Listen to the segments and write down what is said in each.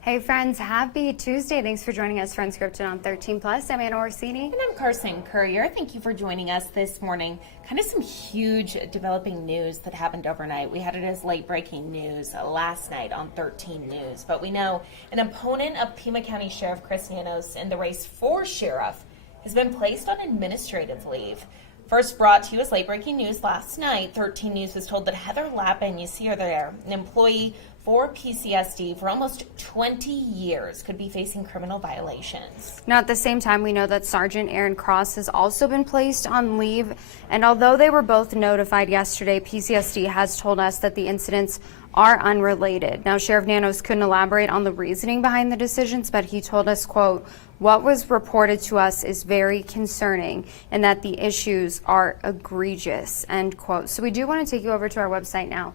Hey friends, happy Tuesday. Thanks for joining us for Unscripted on 13 Plus. I'm Anna Orsini. And I'm Carson Courier. Thank you for joining us this morning. Kind of some huge developing news that happened overnight. We had it as late breaking news last night on 13 News. But we know an opponent of Pima County Sheriff Chris Nanos in the race for sheriff has been placed on administrative leave. First brought to you as late breaking news last night, 13 News was told that Heather Lappin, you see her there, an employee for PCSD for almost 20 years, could be facing criminal violations. Now, at the same time, we know that Sergeant Aaron Cross has also been placed on leave. And although they were both notified yesterday, PCSD has told us that the incidents are unrelated. Now, Sheriff Nanos couldn't elaborate on the reasoning behind the decisions, but he told us, quote, "What was reported to us is very concerning and that the issues are egregious," end quote. So we do want to take you over to our website now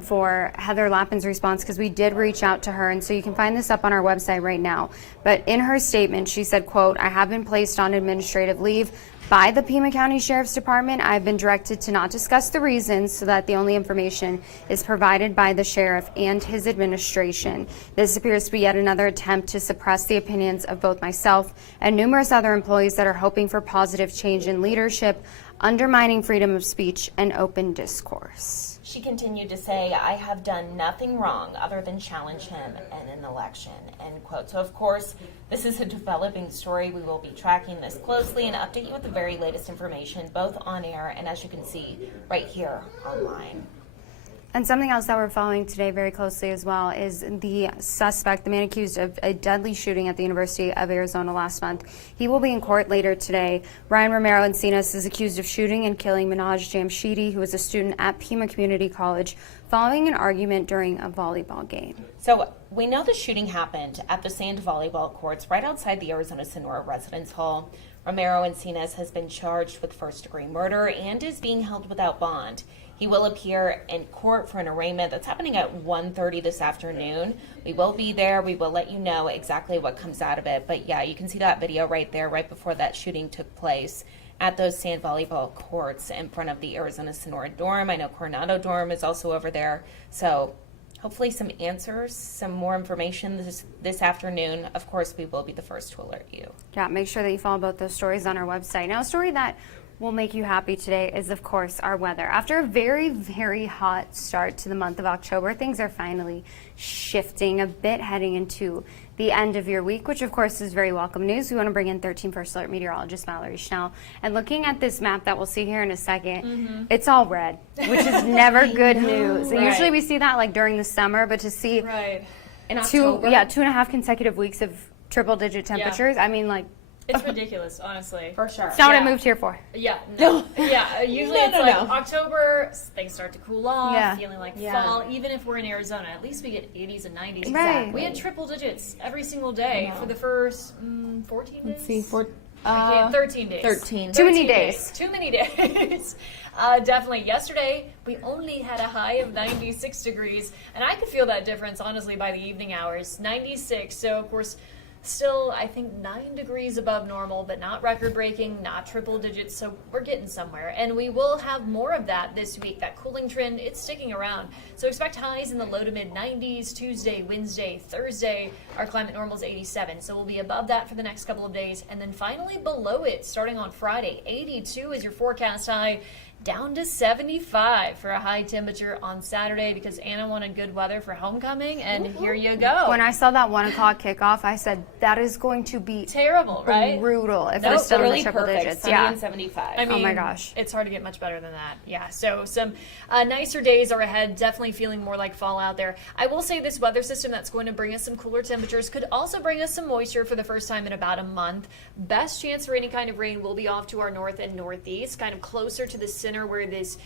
for Heather Lappin's response, because we did reach out to her, and so you can find this up on our website right now. But in her statement, she said, quote, "I have been placed on administrative leave by the Pima County Sheriff's Department. I've been directed to not discuss the reasons so that the only information is provided by the sheriff and his administration. This appears to be yet another attempt to suppress the opinions of both myself and numerous other employees that are hoping for positive change in leadership, undermining freedom of speech and open discourse." She continued to say, "I have done nothing wrong other than challenge him in an election," end quote. So, of course, this is a developing story. We will be tracking this closely and update you with the very latest information, both on air and, as you can see, right here online. And something else that we're following today very closely as well is the suspect, the man accused of a deadly shooting at the University of Arizona last month. He will be in court later today. Ryan Romero Encinas is accused of shooting and killing Minaj Jamshidi, who was a student at Pima Community College, following an argument during a volleyball game. So we know the shooting happened at the sand volleyball courts right outside the Arizona Sonora Residence Hall. Romero Encinas has been charged with first-degree murder and is being held without bond. He will appear in court for an arraignment that's happening at 1:30 this afternoon. We will be there. We will let you know exactly what comes out of it. But yeah, you can see that video right there, right before that shooting took place at those sand volleyball courts in front of the Arizona Sonora dorm. I know Coronado dorm is also over there. So hopefully some answers, some more information this afternoon. Of course, we will be the first to alert you. Yeah, make sure that you follow both those stories on our website. Now, a story that will make you happy today is, of course, our weather. After a very, very hot start to the month of October, things are finally shifting a bit heading into the end of your week, which of course is very welcome news. We want to bring in 13 First Alert meteorologist Mallory Schnell. And looking at this map that we'll see here in a second, it's all red, which is never good news. And usually we see that like during the summer, but to see in October, 2.5 consecutive weeks of triple-digit temperatures, I mean, like, it's ridiculous, honestly. for sure. it's not what I moved here for. Yeah, no. Usually it's like no. October, things start to cool off, feeling like Yeah. fall. Even if we're in Arizona, at least we get 80s and 90s. Right. We had triple digits every single day for the first 14 days. Let's see, 13 days. 13. Too many days. Too many days. Definitely. Yesterday, we only had a high of 96 degrees, and I could feel that difference, honestly, by the evening hours. 96, so of course, still, I think 9 degrees above normal, but not record-breaking, not triple digits, so we're getting somewhere. And we will have more of that this week. That cooling trend, it's sticking around. So expect highs in the low to mid-90s Tuesday, Wednesday, Thursday. Our climate normal is 87, so we'll be above that for the next couple of days. And then finally below it, starting on Friday, 82 is your forecast high. Down to 75 for a high temperature on Saturday because Anna wanted good weather for homecoming, and here you go. When I saw that 1 o'clock kickoff, I said, that is going to be terrible, right? brutal if Nope, it's still in the Literally triple perfect. digits. Sunny and 75. I mean, oh my gosh. It's hard to get much better than that. Yeah, so some nicer days are ahead. Definitely feeling more like fall out there. I will say this weather system that's going to bring us some cooler temperatures could also bring us some moisture for the first time in about a month. Best chance for any kind of rain will be off to our north and northeast, kind of closer to the center where this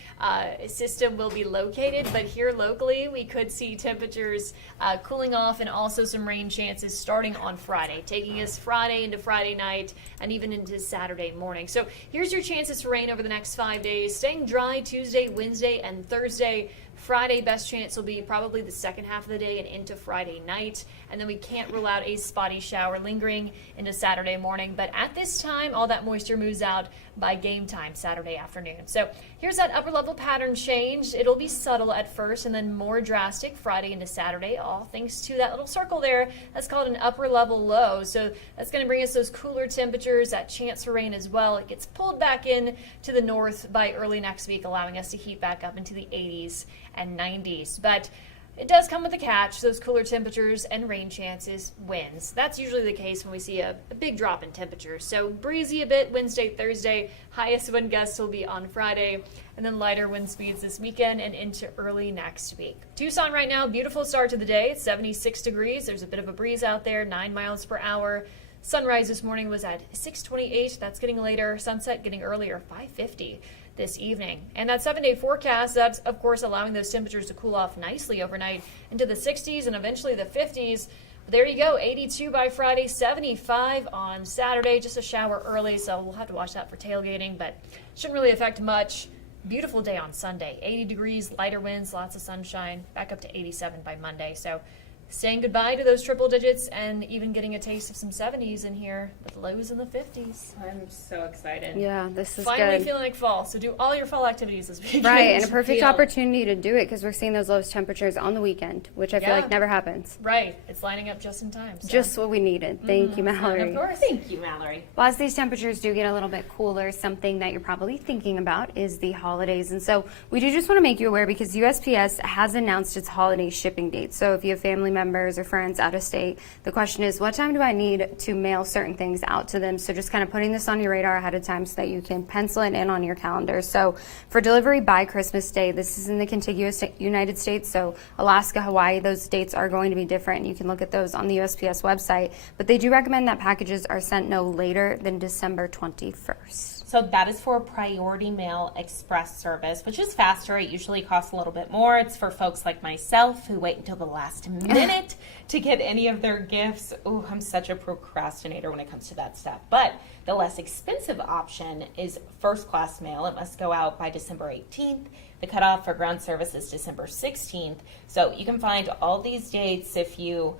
system will be located. But here locally, we could see temperatures cooling off and also some rain chances starting on Friday, taking us Friday into Friday night and even into Saturday morning. So here's your chances for rain over the next 5 days, staying dry Tuesday, Wednesday, and Thursday. Friday, best chance will be probably the second half of the day and into Friday night. And then we can't rule out a spotty shower lingering into Saturday morning. But at this time, all that moisture moves out by game time Saturday afternoon. So here's that upper level pattern change. It'll be subtle at first and then more drastic Friday into Saturday, all thanks to that little circle there. That's called an upper level low. So that's going to bring us those cooler temperatures, that chance for rain as well. It gets pulled back in to the north by early next week, allowing us to heat back up into the 80s and 90s. But it does come with a catch. Those cooler temperatures and rain chances wins. That's usually the case when we see a big drop in temperatures. So breezy a bit Wednesday, Thursday. Highest wind gusts will be on Friday. And then lighter wind speeds this weekend and into early next week. Tucson right now, beautiful start to the day. It's 76 degrees. There's a bit of a breeze out there, 9 miles per hour. Sunrise this morning was at 6:28. That's getting later. Sunset getting earlier, 5:50 this evening. And that 7-day forecast, that's of course allowing those temperatures to cool off nicely overnight into the 60s and eventually the 50s. But there you go, 82 by Friday, 75 on Saturday. Just a shower early, so we'll have to watch that for tailgating, but shouldn't really affect much. Beautiful day on Sunday, 80 degrees, lighter winds, lots of sunshine, back up to 87 by Monday. So saying goodbye to those triple digits and even getting a taste of some 70s in here with lows in the 50s. I'm so excited. Yeah, this is Finally good. feeling like fall, so do all your fall activities this weekend. Right, and a perfect Feel- opportunity to do it because we're seeing those lowest temperatures on the weekend, which I feel Yeah. like never happens. Right, it's lining up just in time. So. Just what we needed. Thank you, Mallory. Of course. Thank you, Mallory. Well, as these temperatures do get a little bit cooler, something that you're probably thinking about is the holidays. And so we do just want to make you aware because USPS has announced its holiday shipping dates. So if you have family members or friends out of state, the question is, what time do I need to mail certain things out to them? So just kind of putting this on your radar ahead of time so that you can pencil it in on your calendar. So for delivery by Christmas Day, this is in the contiguous United States. So Alaska, Hawaii, those dates are going to be different. You can look at those on the USPS website, but they do recommend that packages are sent no later than December 21st. So that is for Priority Mail Express service, which is faster. It usually costs a little bit more. It's for folks like myself who wait until the last minute to get any of their gifts. Oh, I'm such a procrastinator when it comes to that stuff. But the less expensive option is first class mail. It must go out by December 18th. The cutoff for ground service is December 16th. So you can find all these dates if you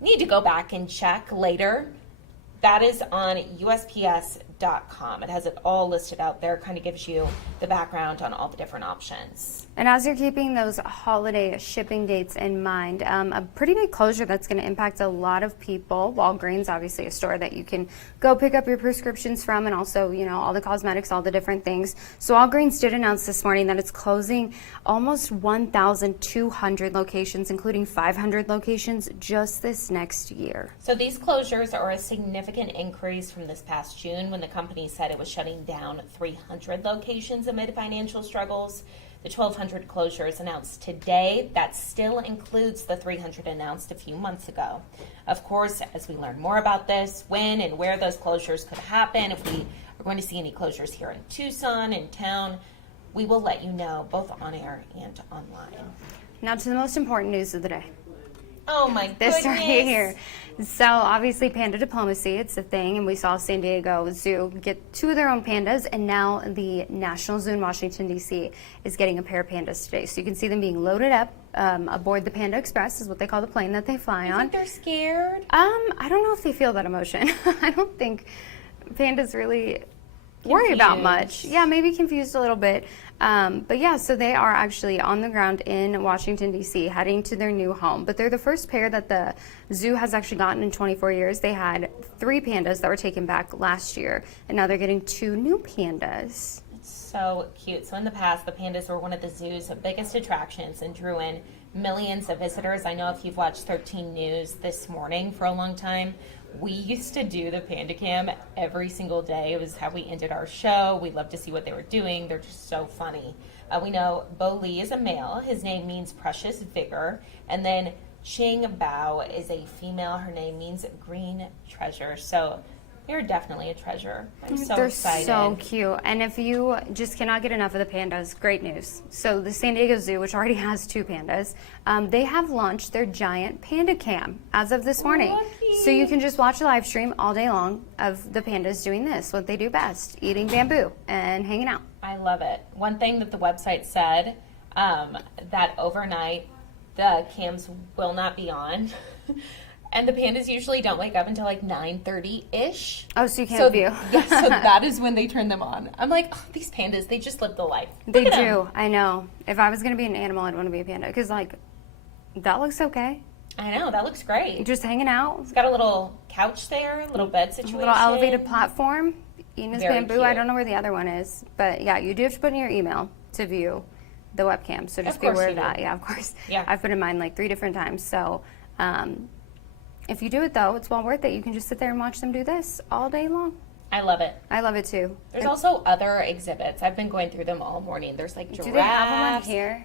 need to go back and check later. That is on USPS.com. It has it all listed out there, kind of gives you the background on all the different options. And as you're keeping those holiday shipping dates in mind, a pretty big closure that's going to impact a lot of people. Walgreens, obviously a store that you can go pick up your prescriptions from, and also, you know, all the cosmetics, all the different things. So Walgreens did announce this morning that it's closing almost 1,200 locations, including 500 locations just this next year. So these closures are a significant increase from this past June when the company said it was shutting down 300 locations amid financial struggles. The 1,200 closures announced today, that still includes the 300 announced a few months ago. Of course, as we learn more about this, when and where those closures could happen, if we are going to see any closures here in Tucson, in town, we will let you know both on air and online. Now to the most important news of the day. Oh my goodness. This right here. So obviously panda diplomacy, it's a thing, and we saw San Diego Zoo get 2 of their own pandas, and now the National Zoo in Washington, D.C. is getting a pair of pandas today. So you can see them being loaded up aboard the Panda Express, is what they call the plane that they fly You on. think they're scared? I don't know if they feel that emotion. I don't think pandas really worry about much. Yeah, maybe confused a little bit. But yeah, so they are actually on the ground in Washington, D.C., heading to their new home. But they're the first pair that the zoo has actually gotten in 24 years. They had 3 pandas that were taken back last year, and now they're getting 2 new pandas. It's so cute. So in the past, the pandas were one of the zoo's biggest attractions and drew in millions of visitors. I know if you've watched 13 News this morning for a long time, we used to do the Panda Cam every single day. It was how we ended our show. We loved to see what they were doing. They're just so funny. We know Bo Lee is a male. His name means precious vigor. And then Ching Bao is a female. Her name means green treasure. So they're definitely a treasure. I'm so They're excited. so cute. And if you just cannot get enough of the pandas, great news. So the San Diego Zoo, which already has 2 pandas, they have launched their giant panda cam as of this morning. Lucky. So you can just watch a live stream all day long of the pandas doing this, what they do best, eating bamboo and hanging out. I love it. One thing that the website said, that overnight the cams will not be on. And the pandas usually don't wake up until like 9:30-ish. Oh, so you can't view. Yeah, so that is when they turn them on. I'm like, oh, these pandas, they just live the life. They Look at do. them. I know. If I was going to be an animal, I'd want to be a panda. Because, like, that looks okay. I know, that looks great. Just hanging out. It's got a little couch there, a little bed situation. A little elevated platform. Eating his Very bamboo. cute. I don't know where the other one is. But, yeah, you do have to put in your email to view the webcam. So just Of be course aware you of that. do. Yeah, of course. Yeah. I've put in mine like 3 different times. So, if you do it, though, it's well worth it. You can just sit there and watch them do this all day long. I love it. I love it, too. There's also other exhibits. I've been going through them all morning. There's like giraffes. Do they have them on here?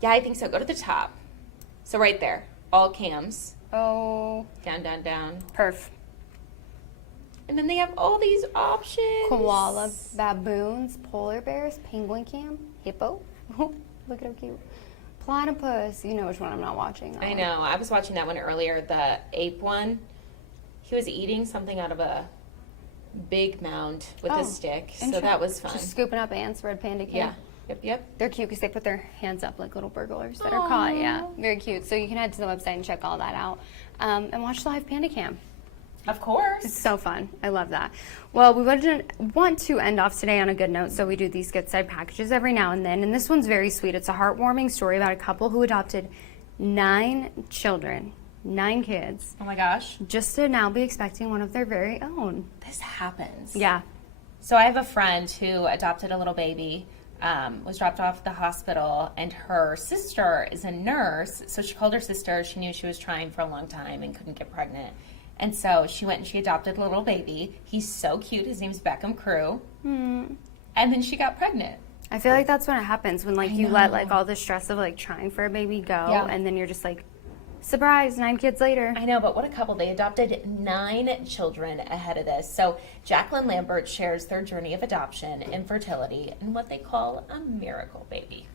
Yeah, I think so. Go to the top. So right there, all cams. Oh, Down, down, down. perf. And then they have all these options. Koala, baboons, polar bears, penguin cam, hippo. Look at how cute. Platypus. You know which one I'm not watching. I know. I was watching that one earlier, the ape one. He was eating something out of a big mound with a stick. So that was fun. Just scooping up ants, red panda cam. Yeah. Yep, yep. They're cute because they put their hands up like little burglars that are caught. Yeah, very cute. So you can head to the website and check all that out and watch live panda cam. Of course. It's so fun. I love that. Well, we want to end off today on a good note, so we do these good side packages every now and then. And this one's very sweet. It's a heartwarming story about a couple who adopted 9 children, 9 kids, Oh my gosh. just to now be expecting one of their very own. This happens. Yeah. So I have a friend who adopted a little baby, was dropped off at the hospital, and her sister is a nurse. So she called her sister. She knew she was trying for a long time and couldn't get pregnant. And so she went and she adopted a little baby. He's so cute. His name's Beckham Crew. And then she got pregnant. I feel like that's when it happens, when like you let like all the stress of like trying for a baby go, Yeah. and then you're just like, surprise, 9 kids later. I know, but what a couple. They adopted 9 children ahead of this. So Jacqueline Lambert shares their journey of adoption, infertility, and what they call a miracle baby.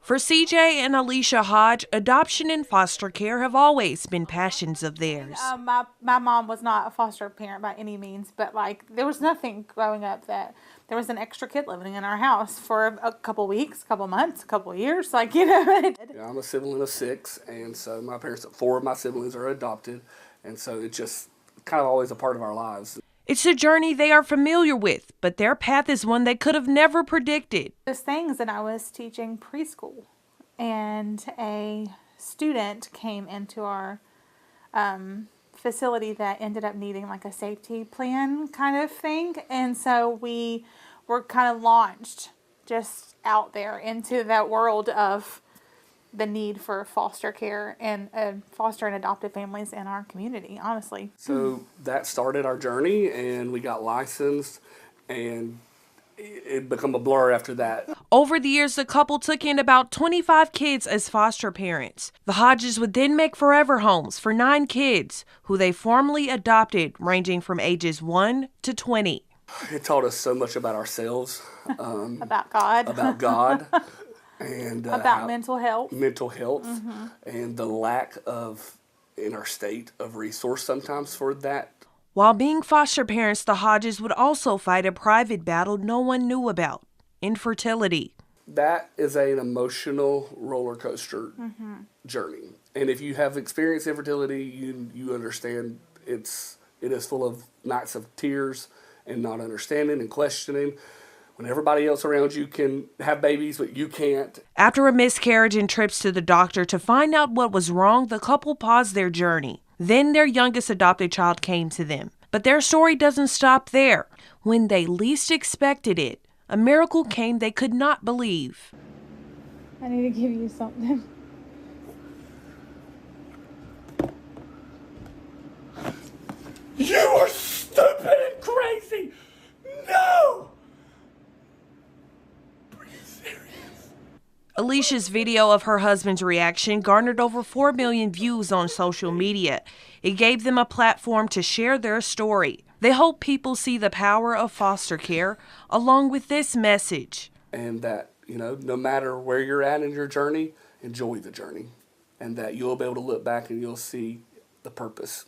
For CJ and Alicia Hodge, adoption and foster care have always been passions of theirs. My mom was not a foster parent by any means, but like there was nothing growing up that there was an extra kid living in our house for a couple weeks, couple months, a couple years, like, you know. Yeah, I'm a sibling of 6, and so my parents, 4 of my siblings are adopted, and so it's just kind of always a part of our lives. It's a journey they are familiar with, but their path is one they could have never predicted. Those things that I was teaching preschool, and a student came into our facility that ended up needing like a safety plan kind of thing, and so we were kind of launched just out there into that world of the need for foster care and foster and adopted families in our community, honestly. So that started our journey, and we got licensed, and it became a blur after that. Over the years, the couple took in about 25 kids as foster parents. The Hodges would then make forever homes for 9 kids, who they formally adopted, ranging from ages 1 to 20. It taught us so much about ourselves, About God. And about mental health. And the lack of, in our state, of resource sometimes for that. While being foster parents, the Hodges would also fight a private battle no one knew about: infertility. That is an emotional roller coaster journey. And if you have experienced infertility, you understand it is full of nights of tears and not understanding and questioning. When everybody else around you can have babies, but you can't. After a miscarriage and trips to the doctor to find out what was wrong, the couple paused their journey. Then their youngest adopted child came to them. But their story doesn't stop there. When they least expected it, a miracle came they could not believe. I need to give you something. You are stupid and crazy! No! Are you serious? Alicia's video of her husband's reaction garnered over 4 million views on social media. It gave them a platform to share their story. They hope people see the power of foster care, along with this message. And that, no matter where you're at in your journey, enjoy the journey. And that you'll be able to look back and you'll see the purpose.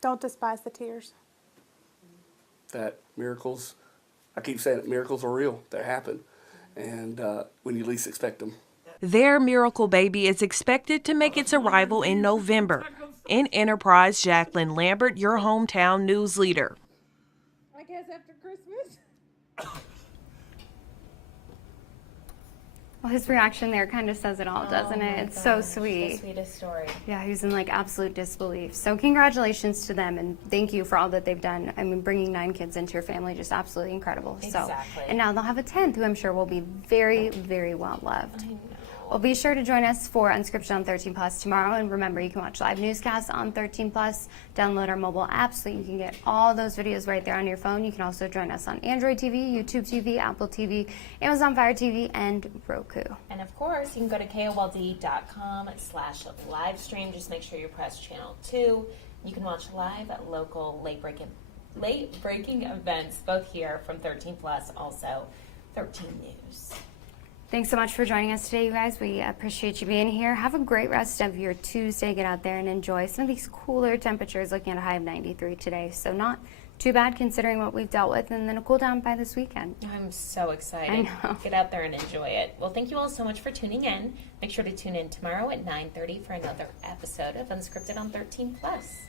Don't despise the tears. That miracles I keep saying it, miracles are real. They happen. And when you least expect them. Their miracle baby is expected to make its arrival in November. In Enterprise, Jacqueline Lambert, your hometown news leader. I guess after Christmas. Well, his reaction there kind of says it all, doesn't it? It's so sweet. The sweetest story. Yeah, he was in like absolute disbelief. So congratulations to them, and thank you for all that they've done. I mean, bringing 9 kids into your family, just absolutely incredible. Exactly. So, and now they'll have a 10th, who I'm sure will be very, very well loved. I know. Well, be sure to join us for Unscripted on 13 Plus tomorrow. And remember, you can watch live newscasts on 13 Plus. Download our mobile app so you can get all those videos right there on your phone. You can also join us on Android TV, YouTube TV, Apple TV, Amazon Fire TV, and Roku. And of course, you can go to KOLD.com/livestream. Just make sure you press channel 2. You can watch live at local late-breaking events, both here from 13 Plus, also 13 News. Thanks so much for joining us today, you guys. We appreciate you being here. Have a great rest of your Tuesday. Get out there and enjoy some of these cooler temperatures, looking at a high of 93 today. So not too bad considering what we've dealt with, and then a cool down by this weekend. I'm so excited. I know. Get out there and enjoy it. Well, thank you all so much for tuning in. Make sure to tune in tomorrow at 9:30 for another episode of Unscripted on 13 Plus.